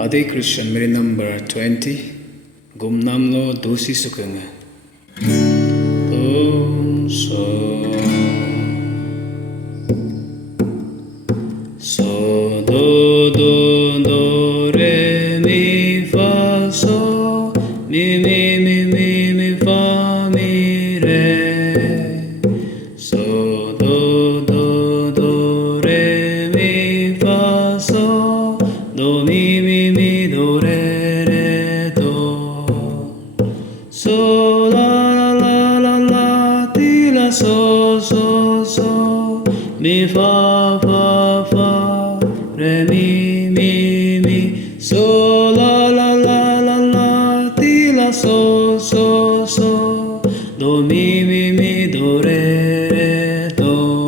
Adi Christian Miri number 20 Gumnamlo duusi sukeng so do re mi fa so mi fa mi re so do re mi fa so do mi do re do so la ti la so mi fa re mi so la ti la so do mi do re do.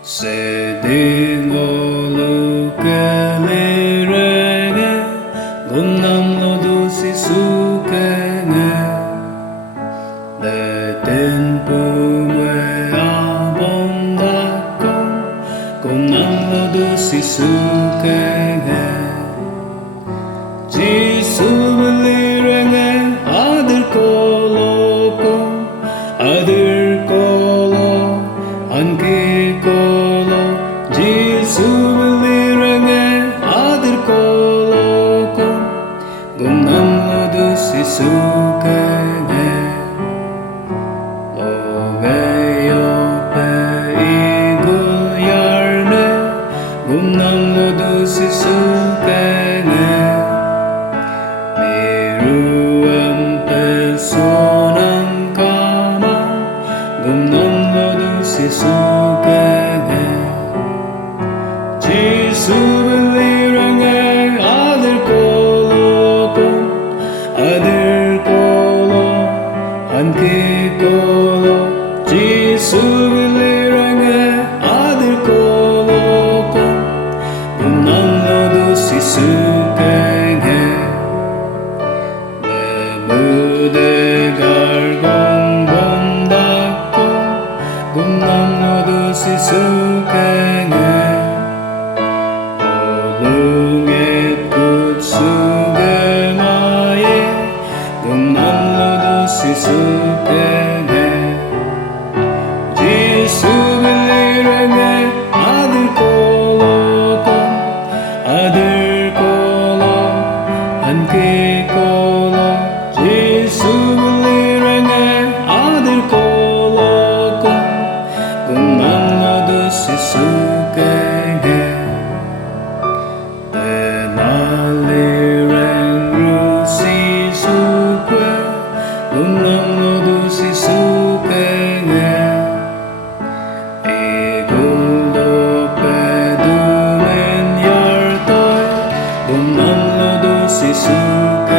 Se dico le reghe Gumnamlo duusi sukeng de tempo me abbondacco Gumnamlo duusi sukeng Gesù belirenge adir koloko anki kolo Gesù belirenge adir koloko Gumnamlo duusi sukeng logeyo pe igul yarne Gumnamlo duusi sukeng miruam pe sonang kama Gumnamlo duusi sukeng Gesù belirenge adir koloko anki kolo Gesù belirenge adir koloko Gumnamlo duusi sukeng bebude gargong bondacco Gumnamlo duusi sukeng olunget kutsugemaye Gumnamlo duusi sukeng Gesù belirenge adir koloko anki kolo Gesù belirenge adir koloko Gumnamlo duusi sukeng tenalireng rusi sukwe Gumnamlo duusi sukeng iguldo pedumen yartoy Gumnamlo duusi sukeng